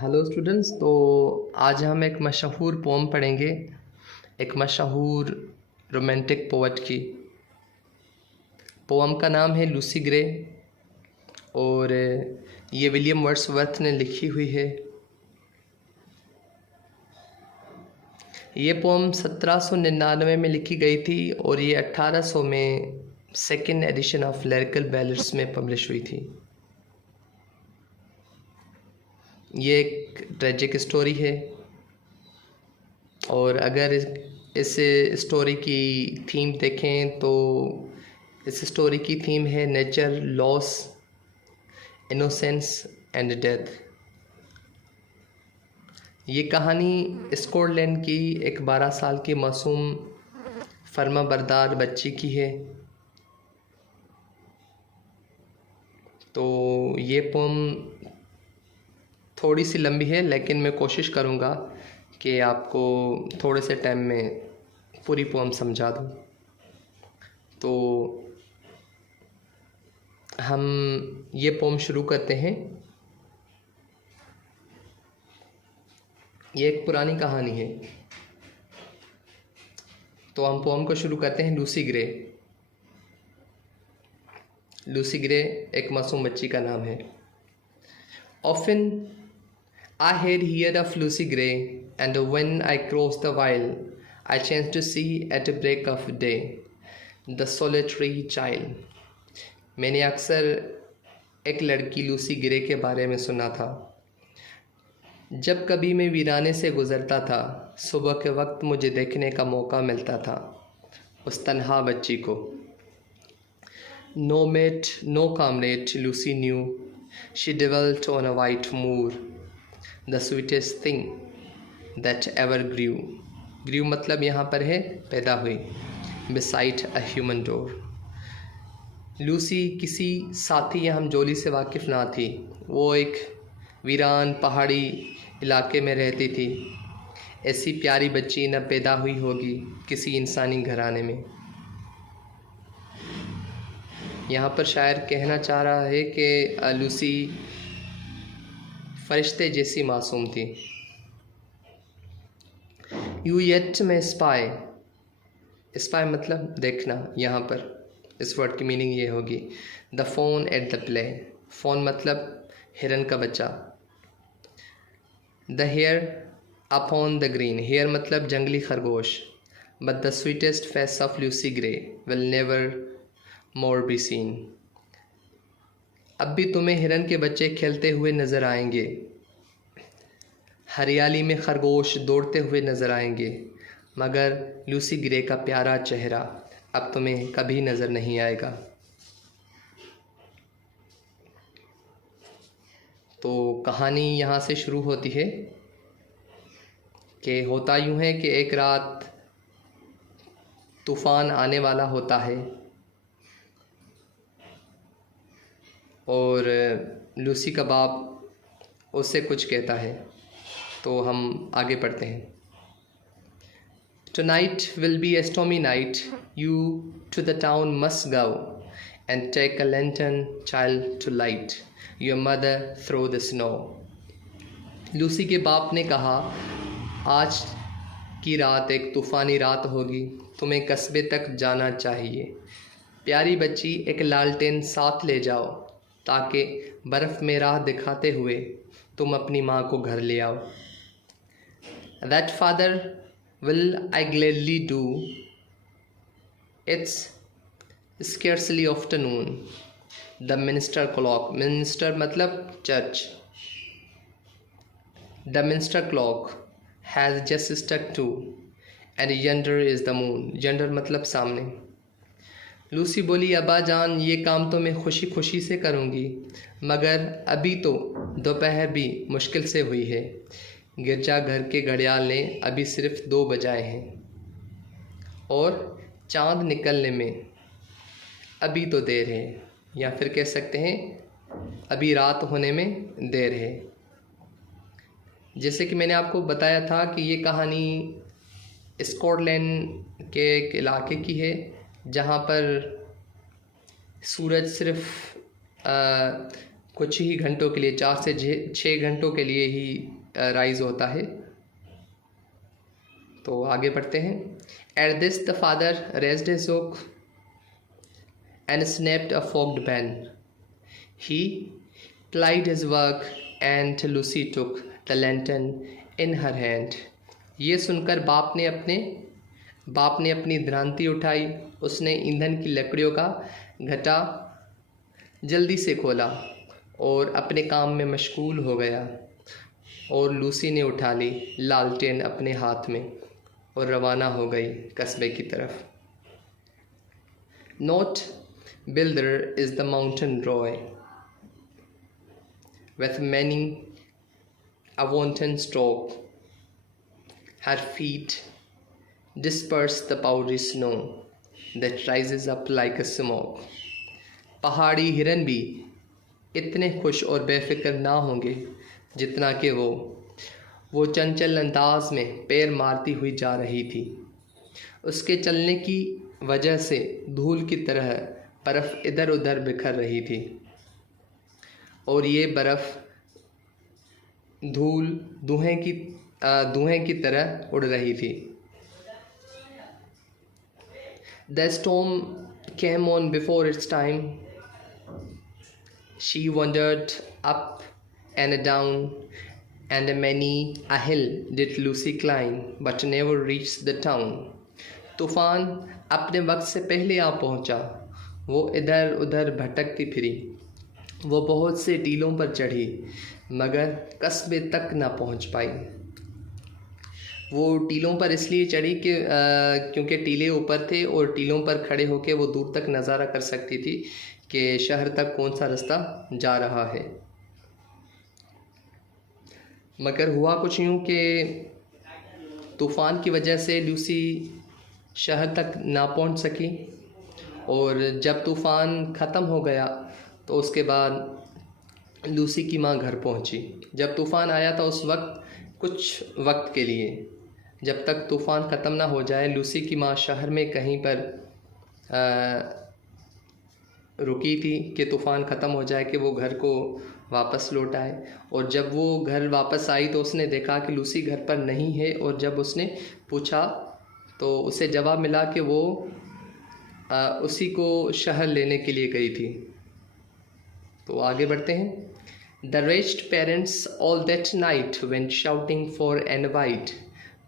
Hello students. तो आज हम एक मशहूर पोम पढ़ेंगे, एक मशहूर रोमांटिक पोएट की। पोम का नाम है लूसी ग्रे और ये विलियम वर्ड्सवर्थ ने लिखी हुई है। ये पोम 1799 में लिखी गई थी और ये 1800 में second edition of lyrical ballads में पब्लिश हुई थी। ये एक ट्रेजिक स्टोरी है और अगर इस स्टोरी की थीम देखें तो इस स्टोरी की थीम है nature, loss, innocence and death. ये कहानी स्कॉटलैंड की एक 12 साल की मासूम फर्माबरदार बच्ची की है। तो ये पोम थोड़ी सी लंबी है, लेकिन मैं कोशिश करूँगा कि आपको थोड़े से टाइम में पूरी पोम समझा दूँ। तो हम ये पोम शुरू करते हैं। ये एक पुरानी कहानी है, तो हम पोम को शुरू करते हैं। Lucy grey. लूसी ग्रे एक मासूम बच्ची का नाम है। Often I had heard of Lucy Gray, and when I crossed the wild, I chanced to see at a break of day the solitary child. मैंने अक्सर एक लड़की लूसी ग्रे के बारे में सुना था। जब कभी मैं वीराने से गुज़रता था, सुबह के वक्त मुझे देखने का मौका मिलता था उस तन्हा बच्ची को। No mate, no comrade, Lucy knew. She dwelt on a white moor, the sweetest thing that ever grew. Grew मतलब यहाँ पर है पैदा हुई। Beside a human door. Lucy किसी साथी या हमजोली से वाकिफ़ ना थी। वो एक वीरान पहाड़ी इलाके में रहती थी। ऐसी प्यारी बच्ची न पैदा हुई होगी किसी इंसानी घराने में। यहाँ पर शायर कहना चाह रहा है कि लूसी फरिश्ते जैसी मासूम थी। यू येट में स्पाई, स्पाई मतलब देखना। यहाँ पर इस वर्ड की मीनिंग ये होगी the fawn at the play. Fawn मतलब हिरन का बच्चा। The hare upon the green, hare मतलब जंगली खरगोश। But the sweetest face of Lucy Gray will never more be seen. अब भी तुम्हें हिरन के बच्चे खेलते हुए नज़र आएंगे, हरियाली में खरगोश दौड़ते हुए नज़र आएंगे, मगर लूसी ग्रे का प्यारा चेहरा अब तुम्हें कभी नज़र नहीं आएगा। तो कहानी यहाँ से शुरू होती है कि होता यूँ है कि एक रात तूफ़ान आने वाला होता है और लूसी का बाप उससे कुछ कहता है। तो हम आगे पढ़ते हैं। Tonight will be a stormy night. You to the town must go and take a lantern, child, to light your mother through the snow. Lucy के बाप ने कहा, आज की रात एक तूफ़ानी रात होगी, तुम्हें कस्बे तक जाना चाहिए। प्यारी बच्ची, एक लालटेन साथ ले जाओ ताकि बर्फ़ में राह दिखाते हुए तुम अपनी माँ को घर ले आओ। That father will I gladly do. It's scarcely afternoon. The minister clock, minister मतलब church. The minister clock has just struck 2 and yonder is the moon. Yonder मतलब सामने। लूसी बोली, अब्बा जान, ये काम तो मैं खुशी खुशी से करूँगी, मगर अभी तो दोपहर भी मुश्किल से हुई है। गिरजा घर के घड़ियाल ने अभी सिर्फ 2 बजाए हैं और चाँद निकलने में अभी तो देर है, या फिर कह सकते हैं अभी रात होने में देर है। जैसे कि मैंने आपको बताया था कि ये कहानी स्कॉटलैंड के एक इलाके की है जहाँ पर सूरज सिर्फ कुछ ही घंटों के लिए, 4 से 6 घंटों के लिए ही राइज होता है। तो आगे बढ़ते हैं। At this the father raised his hook and snapped a forked pen. He plied his work and Lucy took the lantern in her hand। ये सुनकर बाप ने अपनी भ्रांति उठाई। उसने ईंधन की लकड़ियों का घटा जल्दी से खोला और अपने काम में मशगूल हो गया, और लूसी ने उठा ली लालटेन अपने हाथ में और रवाना हो गई कस्बे की तरफ। Not builder is the mountain Roy, with many a wanton stroke, her feet disperse the powdery snow that rises up like a smoke। पहाड़ी हिरन भी इतने खुश और बेफिक्र ना होंगे जितना कि वो चंचल अंदाज में पैर मारती हुई जा रही थी। उसके चलने की वजह से धूल की तरह बर्फ़ इधर उधर बिखर रही थी, और ये बर्फ़ धुएं की तरह उड़ रही थी। The storm came on before its time। She wandered up and down, and many a hill did Lucy climb, but never reached the town। तूफ़ान अपने वक्त से पहले आ पहुंचा। वो इधर उधर भटकती फिरी, वो बहुत से टीलों पर चढ़ी, मगर कस्बे तक ना पहुंच पाई। वो टीलों पर इसलिए चढ़ी कि क्योंकि टीले ऊपर थे, और टीलों पर खड़े होकर वो दूर तक नज़ारा कर सकती थी कि शहर तक कौन सा रास्ता जा रहा है। मगर हुआ कुछ यूँ कि तूफ़ान की वजह से लूसी शहर तक ना पहुंच सकी, और जब तूफ़ान ख़त्म हो गया तो उसके बाद लूसी की माँ घर पहुंची। जब तूफ़ान आया था उस वक्त कुछ वक्त के लिए, जब तक तूफ़ान ख़त्म ना हो जाए, लूसी की माँ शहर में कहीं पर रुकी थी कि तूफ़ान ख़त्म हो जाए कि वो घर को वापस लौट आए। और जब वो घर वापस आई तो उसने देखा कि लूसी घर पर नहीं है, और जब उसने पूछा तो उसे जवाब मिला कि वो उसी को शहर लेने के लिए गई थी। तो आगे बढ़ते हैं। The wretched parents all that night went shouting for an invite,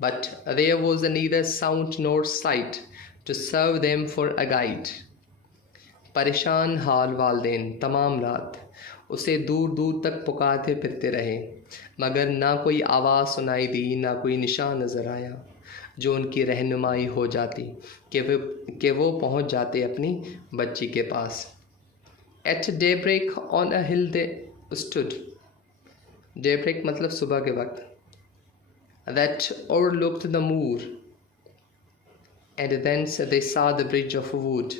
but there was neither sound nor sight to serve them for a guide। परेशान हाल वालदेन तमाम रात उसे दूर दूर तक पुकारते फिरते रहे, मगर ना कोई आवाज़ सुनाई दी, ना कोई निशान नज़र आया जो उनकी रहनुमाई हो जाती कि वो पहुंच जाते अपनी बच्ची के पास। At daybreak on a hill they stood। daybreak मतलब सुबह के वक्त। That overlooked the moor, and thence they saw the bridge of wood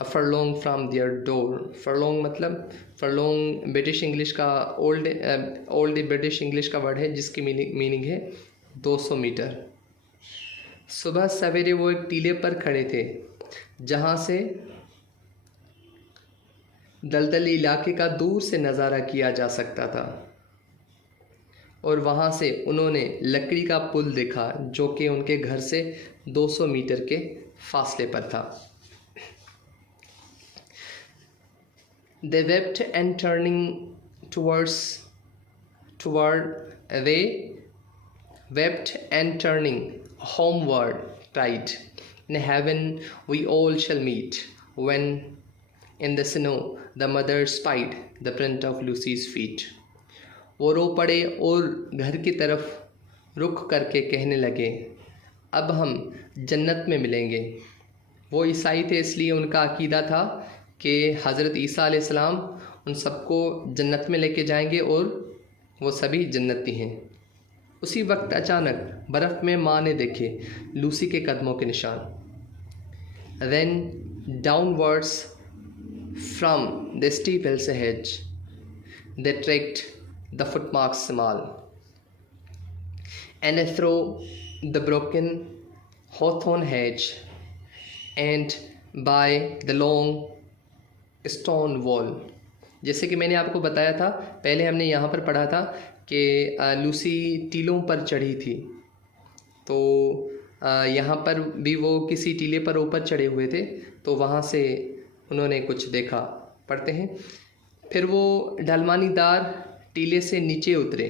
a furlong from their door। furlong मतलब furlong ब्रिटिश इंग्लिश का ओल्ड ब्रिटिश इंग्लिश का word है जिसकी meaning है 200 मीटर। सुबह सवेरे वो एक टीले पर खड़े थे जहाँ से दलदली इलाके का दूर से नज़ारा किया जा सकता था, और वहाँ से उन्होंने लकड़ी का पुल देखा जो कि उनके घर से 200 मीटर के फासले पर था। They wept and turning toward they wept and turning homeward cried, in heaven we all shall meet, when in the snow the mother spied the print of Lucy's feet। वो रो पड़े और घर की तरफ रुख करके कहने लगे, अब हम जन्नत में मिलेंगे। वो ईसाई थे, इसलिए उनका अकीदा था कि हज़रत ईसा अलैहिस्सलाम उन सबको जन्नत में लेके जाएंगे और वो सभी जन्नती हैं। उसी वक्त अचानक बर्फ़ में माँ ने देखे लूसी के कदमों के निशान। Then downwards from the steep hillside they tracked the footmarks small, and through the broken hawthorn hedge, and by the long stone wall जैसे कि मैंने आपको बताया था, पहले हमने यहाँ पर पढ़ा था कि लूसी टीलों पर चढ़ी थी। तो यहाँ पर भी वो किसी टीले पर ऊपर चढ़े हुए थे, तो वहाँ से उन्होंने कुछ देखा। पढ़ते हैं। फिर वो ढलमानीदार टीले से नीचे उतरे।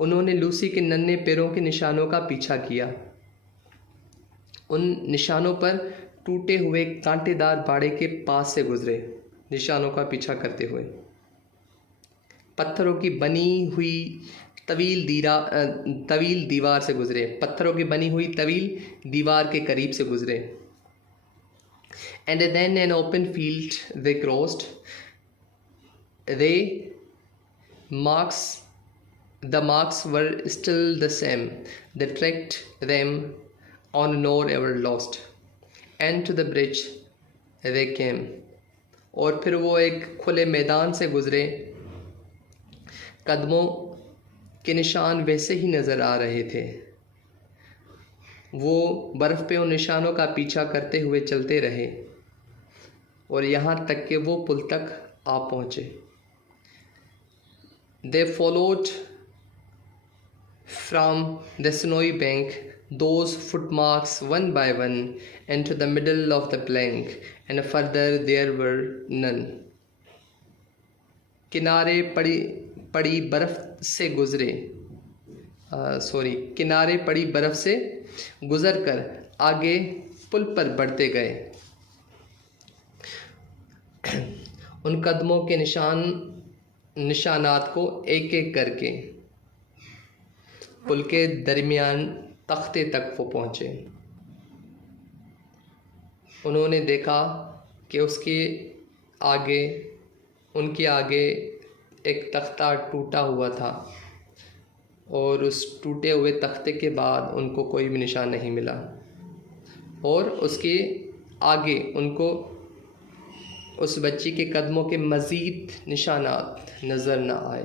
उन्होंने लूसी के नन्हे पैरों के निशानों का पीछा किया। उन निशानों पर टूटे हुए कांटेदार बाड़े के पास से गुजरे, निशानों का पीछा करते हुए। पत्थरों की बनी हुई तवील दीवार से गुजरे, पत्थरों की बनी हुई तवील दीवार के करीब से गुजरे। And then an open field they crossed. The marks were still the same. They tracked them on nor ever lost. And to the bridge they came. और फिर वो एक खुले मैदान से गुजरे। कदमों के निशान वैसे ही नज़र आ रहे थे। वो बर्फ़ पे उन निशानों का पीछा करते हुए चलते रहे और यहाँ तक कि वो पुल तक आ पहुँचे। They followed from the snowy bank those footmarks one by one into the middle of the plank, and further there were none. किनारे पड़ी बर्फ़ से गुजरे किनारे पड़ी बर्फ़ से गुज़रकर आगे पुल पर बढ़ते गए। उन कदमों के निशानात को एक एक करके पुल के दरमियान तख्ते तक वो पहुँचे। उन्होंने देखा कि उनके आगे एक तख्ता टूटा हुआ था और उस टूटे हुए तख्ते के बाद उनको कोई भी निशान नहीं मिला और उसके आगे उनको उस बच्ची के कदमों के मज़ीद निशानात नज़र न आए।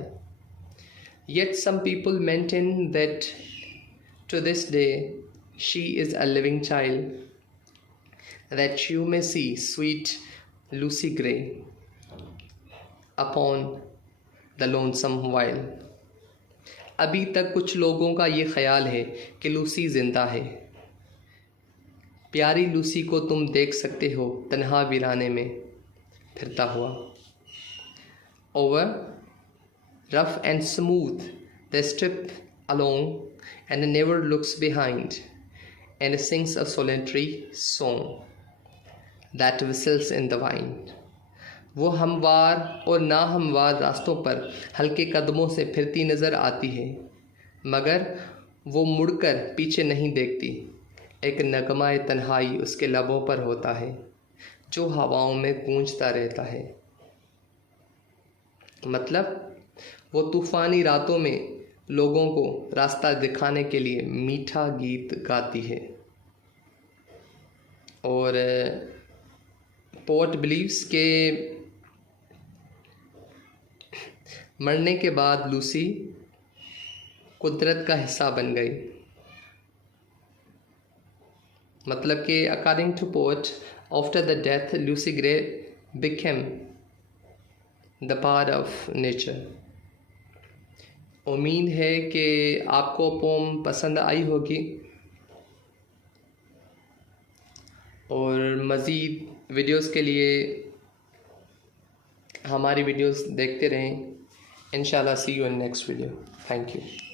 Yet some people maintain that to this day she is a living child, that you may see sweet Lucy Gray upon the lonesome while. अभी तक कुछ लोगों का ये ख्याल है कि लूसी ज़िंदा है। प्यारी लूसी को तुम देख सकते हो तन्हा वीराने में फिरता हुआ। Over rough and smooth they strip along and never looks behind and sings a solitary song that whistles in the wind. वो हमवार और ना हमवार रास्तों पर हल्के कदमों से फिरती नज़र आती है, मगर वो मुड़कर पीछे नहीं देखती। एक नगमाए तन्हाई उसके लबों पर होता है जो हवाओं में गूंजता रहता है। मतलब वो तूफ़ानी रातों में लोगों को रास्ता दिखाने के लिए मीठा गीत गाती है। और पोएट बिलीव्स के मरने के बाद लूसी कुदरत का हिस्सा बन गई। मतलब कि according to poet, after the death Lucy Gray became the part of nature. उम्मीद है कि आपको पोम पसंद आई होगी और मज़ीद वीडियोस के लिए हमारी वीडियोस देखते रहें। इंशाल्लाह see you in next video. Thank you.